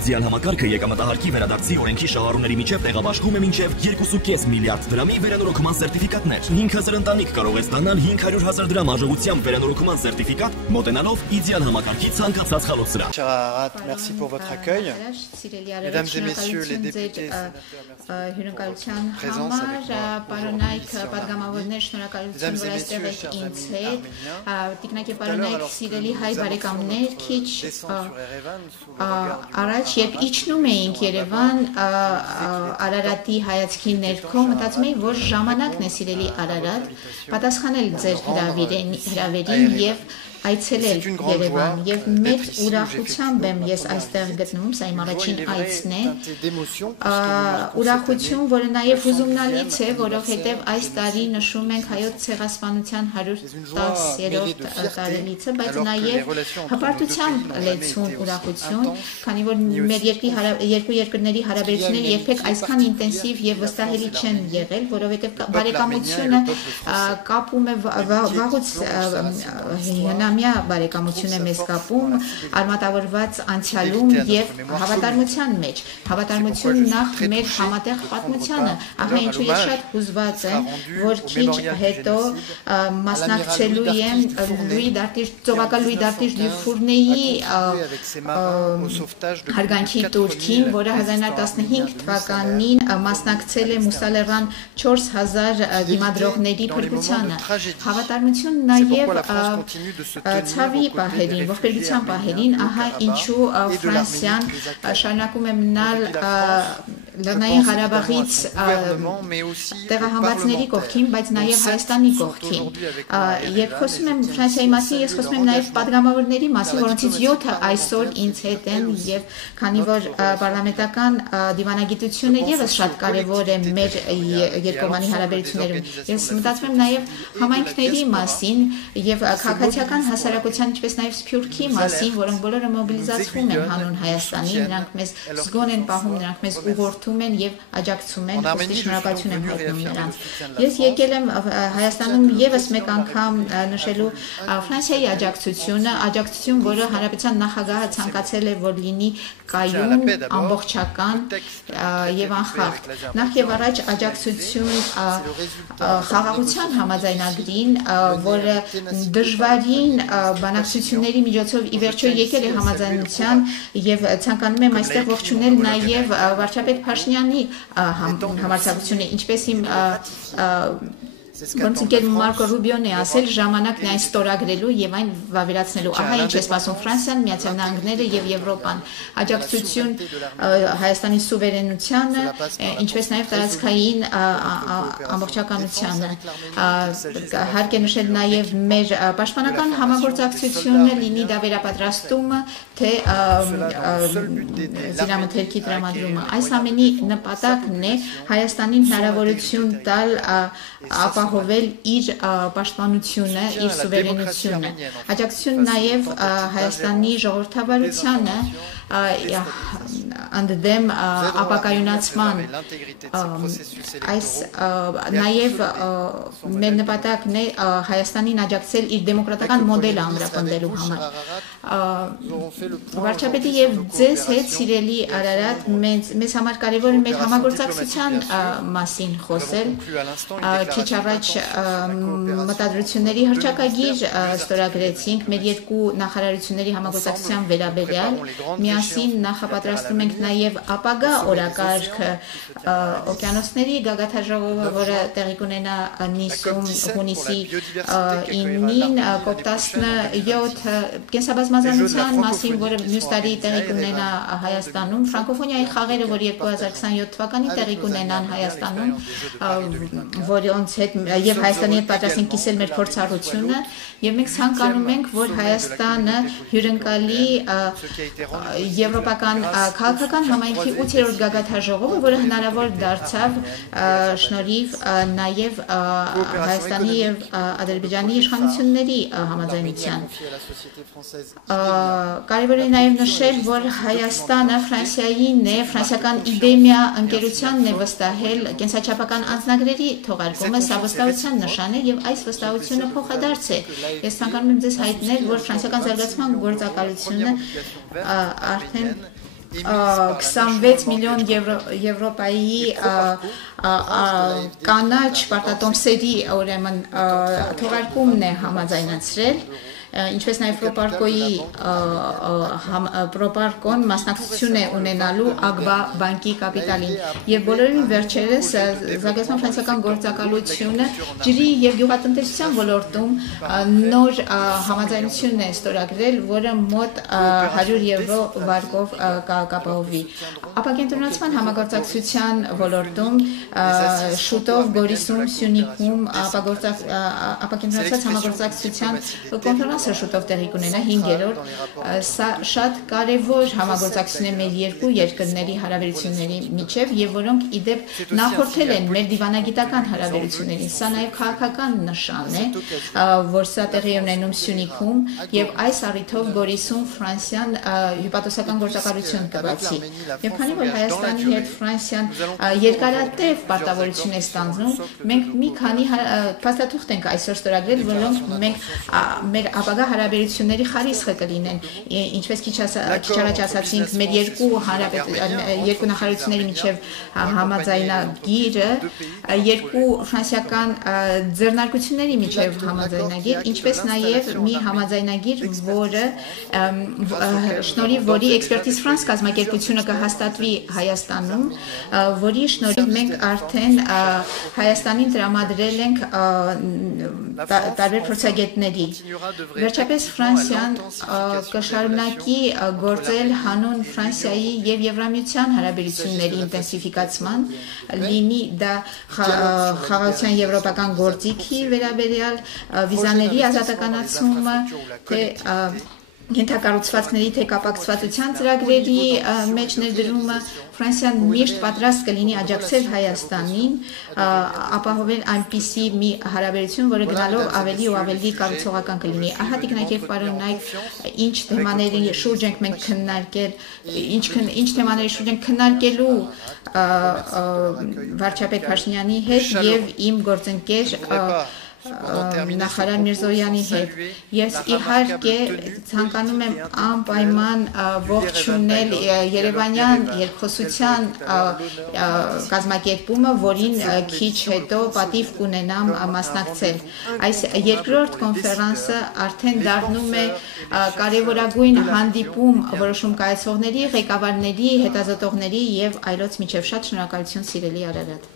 իդեալ համակարգը եկամտահարկի վերադարձի օրենքի շահառուների միջև տեղաբաշխում է մինչև 2.5 միլիարդ դրամի վերանորոգման սերտիֆիկատներ։ 5000 ընտանիք կարող է ստանալ 500,000 դրամ արժողությամբ վերանորոգման սերտիֆիկատ, մոտենալով իդեալ համակարգի ցանկացած խալոցրան։ Cher Ararat, merci pour votre accueil. Mesdames et messieurs les députés et sénateurs présents avec moi aujourd'hui. Mesdames et messieurs, chers amis arméniens, Առաջ երբ իջնում էինք Երևան Արարատի հայացքի ներքո մտածում էի, որ ժամանակն է սիրելի Արարատ պատասխանել ձեր հրավերին եւ այցելել Երևան եւ մեծ ուրախությամբ եմ ես այստեղ գտնվում, սա իմ առաջին այցն է, ուրախություն, որը նաեւ հուզումնալից է, որովհետեւ այս տարի նշում ենք հայոց ցեղասպանության 110-րդ տարելիցը, բայց նաեւ հպարտությամբ լեցուն ուրախություն, քանի որ մեր երկու երկրների հարաբերությունները երբեք այսքան ինտենսիվ եւ վստահելի չեն եղել, որովհետեւ բարեկամությունը կապում է վաղուց Մյա բարեկամություն է մեզ կապում արմատավորված անցյալում եւ հավատարմության մեջ հավատարմություն նախ մեր համատեղ պատմությանը ահա ինչու ես շատ հուզված եմ որ քիչ հետո մասնակցելու եմ ծովական Լուի Դարտիժ Դյուֆուրնեի հարգանքի տուրքին, որը 1915 թվականին մասնակցել է Մուսալերան 4000 դիմադրողների փրկությանը հավատարմություն նաեւ Ցավի պահերին, ողբերգության պահերին, ահա ինչու Ֆրանսիան շարունակում է մնալ Լեռնային Ղարաբաղից տեղահանվածների կողքին, բայց նաև Հայաստանի կողքին։ Երբ խոսում եմ Ֆրանսիայի մասին, ես խոսում եմ նաև падգամավորների մասին, որոնցից 7-ը այսօր ինձ հետ են եւ քանի որ պարլամենտական դիվանագիտությունը եւս շատ կարեւոր է մեր երկկողմանի հարաբերություններում։ Ես մտածում եմ նաև համայնքների մասին եւ քաղաքացիական հասարակության, ինչպես նաև Սփյուռքի մասին, որոնք բոլորը մոբիլիզացվում են հանուն Հայաստանի, նրանք մեզ զգոն են պահում, նրանք մեզ ուղղորդում են եւ աջակցում են, ըստ շնորհակալություն եմ հայտնում նրանց։ Ես եկել եմ Հայաստանում եւս մեկ անգամ նշելու Ֆրանսիայի աջակցություն, որը Հանրապետության նախագահը ցանկացել է, որ լինի կայուն, ամբողջական եւ անխախտ։ Նախ եւ առաջ աջակցություն խաղաղության համաձայնագրին, որը դժվարին բանակցությունների միջոցով ի վերջո եկել է համաձայնության եւ ցանկանում եմ այստեղ ողջունել նաեւ վարչապետ Փաշինյանի համարձակությունը, ինչպես իմ Ոնց ինքն Մարկո Ռուբիոն է ասել, ժամանակն է այն ստորագրելու եւ այն վավերացնելու։ Ահա ինչ է սպասում Ֆրանսիան, Միացյալ Նահանգները եւ Եվրոպան։ Աջակցություն Հայաստանի սուվերենությանը, ինչպես նաեւ տարածքային ամբողջականությանը։ Հարկ է նշել նաեւ մեր պաշտպանական համագործակցությունը, լինի դա վերապատրաստումը, թե զինամթերքի տրամադրումը։ Այս ամենի նպատակն է Հայաստանին հնարավորություն տալ ապահովել իր պաշտպանությունը, իր սուվերենությունը։ Աջակցություն նաև Հայաստանի ժողովրդավարությանը ընդդեմ ապակայունացման այս նաև մեր նպատակն է Հայաստանին աջակցել իր դեմոկրատական մոդելը ամրապնդելու համար։ Վարչապետի եւ ձեզ հետ սիրելի Արարատ, մեզ համար կարևոր է մեր համագործակցության մասին խոսել։ Քիչ առաջ մտադրությունների հռչակագիր ստորագրեցինք մեր երկու նախարարությունների համագործակցության վերաբերյալ։ Միասին նախապատրաստում ենք նաև ապագա օրակարգը օկիանոսների գագաթաժողովը, որը տեղի կունենա Նիսում հունիսի 9-ին, COP17 կենսաբազմազանության մասին, որը մյուս տարի տեղի կունենա Հայաստանում, ֆրանկոֆոնիայի խաղերը, որ 2027 թվականին տեղի կունենան Հայաստանում, որոնց հետ եւ Հայաստանի հետ պատրաստ ենք կիսել մեր փորձառությունը, եւ մենք ցանկանում ենք, որ Հայաստանը հյուրընկալի եվրոպական քաղաքական համայնքի 8-րդ գագաթաժողովը, որը հնարավոր դարձավ շնորհիվ նաև Հայաստանի եւ Ադրբեջանի իշխանությունների համաձայնության։ Կարևոր է նաև նշել, որ Հայաստանը Ֆրանսիային է, ֆրանսիական իդեմիա ընկերությանն է վստահել կենսաչափական անձնագրերի թողարկումը, սա վստահության նշան է եւ այս վստահությունը փոխադարձ է։ Ես ցանկանում եմ ձեզ հայտնել, որ ֆրանսիական զարգացման գործակալությունը արդեն 26 միլիոն Եվրոպայի կանաչ պարտատոմսերի ուրեմն թողարկումն է համաձայնացրել ինչպես նաև Պրոպարկոն մասնակցություն է ունենալու ԱԳԲԱ բանկի կապիտալին եւ բոլորին վերջերս զարգացման ֆինանսական գործակալությունը ջրի եւ գյուղատնտեսության ոլորտում նոր համաձայնություն է ստորագրել, որը մոտ 100 եվրո վարկով կապահովի։ Ապակենտրոնացման համագործակցության ոլորտում շուտով Գորիսում, Սյունիքում ապակենտրոնացված համագործակցության կոնֆերանս շուտով տեղի կունենա 5-րդ, սա շատ կարևոր համագործակցություն է մեր երկու երկրների հարաբերությունների միջև եւ որոնք իդեպ նախորդել են մեր դիվանագիտական հարաբերություններին։ Սա նաեւ քաղաքական նշան է, որ սա տեղի է ունենում Սյունիքում եւ այս առիթով Գորիսում Ֆրանսիան հյուպատոսական գործակալություն կբացի։ Եվ քանի որ Հայաստանի հետ Ֆրանսիան երկարատև պարտավորություն է ստանձնում, մենք մի քանի փաստաթուղթ ենք այսօր ստորագրել, որոնք մենք մեր ապագա հարաբերությունների խարիսխը կլինեն, ինչպես քիչ առաջ ասացինք, մեր երկու նախարարությունների միջև համաձայնագիրը, երկու ֆրանսիական ձեռնարկությունների միջև համաձայնագիր, ինչպես նաև մի համաձայնագիր, որը շնորհիվ որի Expertise France կազմակերպությունը կհաստատվի Հայաստանում, որի շնորհիվ մենք արդեն Հայաստանին տրամադրել ենք տարբեր փորձագետների։ Վերջապես Ֆրանսիան կշարունակի գործել հանուն Ֆրանսիայի եւ Եվրամիության հարաբերությունների ինտենսիվիկացման, լինի դա խաղաղության եվրոպական գործիքի վերաբերյալ վիզաների ազատականացումը, թե ենթակառուցվածքների թե կապակցվածության ծրագրերի մեջ ներդրումը, Ֆրանսիան միշտ պատրաստ կլինի աջակցել Հայաստանին, ապահովել այնպիսի մի հարաբերություն, որը գնալով ավելի ու ավելի կառուցողական կլինի։ Ահա տիկնայք եւ պարոնայք, ինչ թեմաների շուրջ ենք մենք քննարկել, ինչ թեմաների շուրջ ենք քննարկելու վարչապետ Փաշինյանի հետ եւ իմ գործընկեր նախարար Միրզոյանի հետ։ Ես իհարկե ցանկանում եմ անպայման ողջունել Երևանյան երկխոսության կազմակերպումը, որին քիչ հետո պատիվ կունենամ մասնակցել։ Այս երկրորդ կոնֆերանսը արդեն դառնում է կարևորագույն հանդիպում որոշում կայացողների, ղեկավարների, հետազոտողների եւ այլոց միջև։ Շատ շնորհակալություն, սիրելի Արարատ։